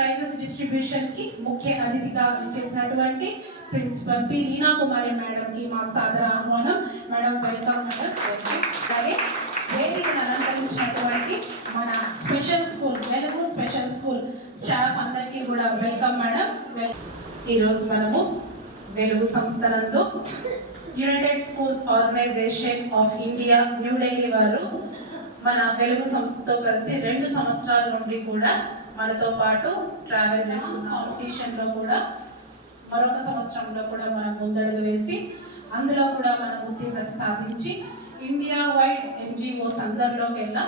Prices distribution కి ముఖ్య అతిథిగా చేసినటువంటి principal P Leena Kumari madam కి మా సాదర ఆహ్వానం. Madam welcome madam. అలాగే వేదికను అలంకరించినటువంటి మన special school Velugu special school staff అందరికీ కూడా వెల్కమ్ మేడం. ఈరోజు మనము వెలుగు సంస్థ నందు United Schools Organisation of India New Delhi వారు మన వెలుగు సంస్థతో కలిసి 2 సంవత్సరాల నుండి కూడా మనతో పాటు ట్రావెల్ చేస్తున్న కాంపిటీషన్లో కూడా మరొక సంవత్సరంలో కూడా మనం ముందడుగు వేసి అందులో కూడా మనం ఉత్తీర్ణత సాధించి ఇండియా వైడ్ ఎన్జిఓస్ అందరిలోకి వెళ్ళా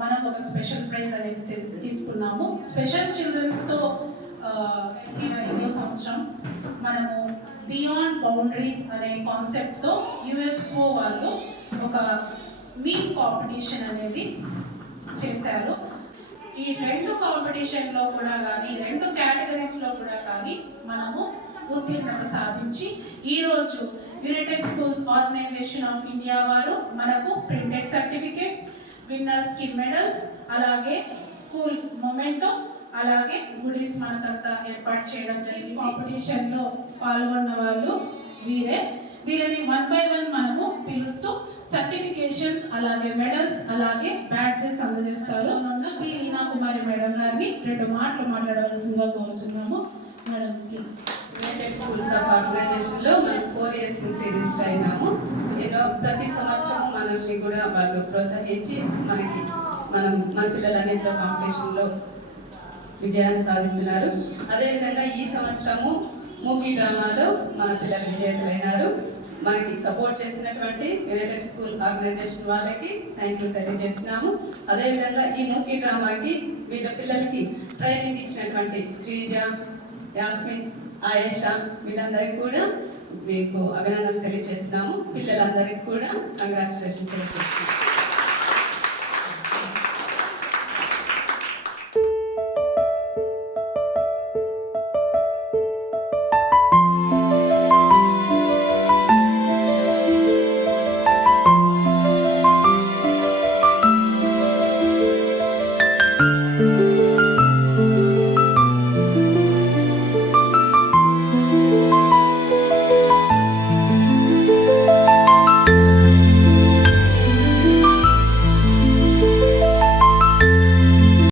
మనం ఒక స్పెషల్ ప్రైజ్ అనేది తీసుకున్నాము. స్పెషల్ చిల్డ్రన్స్తో తీసుకునే సంవత్సరం మనము బియాండ్ బౌండరీస్ అనే కాన్సెప్ట్తో యుఎస్ఓ వాళ్ళు ఒక మీట్ కాంపిటీషన్ అనేది చేశారు. ఈ 2 కాంపిటీషన్లో కూడా కానీ 2 కేటగిరీస్లో కూడా కానీ మనము ఉత్తీర్ణత సాధించి ఈరోజు United Schools Organisation of India వారు మనకు ప్రింటెడ్ సర్టిఫికేట్స్, విన్నర్స్ కి మెడల్స్, అలాగే స్కూల్ మొమెంటో, అలాగే గుడీస్ మనకంతా ఏర్పాటు చేయడం జరిగింది. కాంపిటీషన్లో పాల్గొన్న వాళ్ళు వీళ్ళని 1 by 1 మనము పిలుస్తూ సర్టిఫికేషన్స్, అలాగే మెడల్స్, అలాగే బ్యాడ్జెస్ అందజేస్తారు. పి లీనా కుమారి మేడం గారిని 2 మాటలు మాట్లాడవలసిందిగా కోరుతున్నాము. Madam please. United schools of ఆర్గనైజేషన్లో మనం 4 years నుంచి రిజిస్టర్ అయినాము. ప్రతి సంవత్సరం మనల్ని కూడా వాళ్ళు ప్రోత్సహించి మన పిల్లలన్నింటిలో కాంపిటీషన్లో విజయాన్ని సాధిస్తున్నారు. అదేవిధంగా ఈ సంవత్సరము మూవీ డ్రామాలో మన పిల్లలు విజేతలైనారు. మనకి సపోర్ట్ చేసినటువంటి యునైటెడ్ స్కూల్ ఆర్గనైజేషన్ వాళ్ళకి థ్యాంక్ యూ తెలియజేస్తున్నాము. అదేవిధంగా ఈ మూవీ డ్రామాకి వీళ్ళ పిల్లలకి ట్రైనింగ్ ఇచ్చినటువంటి శ్రీజ, యాస్మిన్, ఆయేషా వీళ్ళందరికీ కూడా మీకు అభినందనలు తెలియజేస్తున్నాము. పిల్లలందరికీ కూడా కంగ్రాచులేషన్ తెలియజేస్తున్నాము.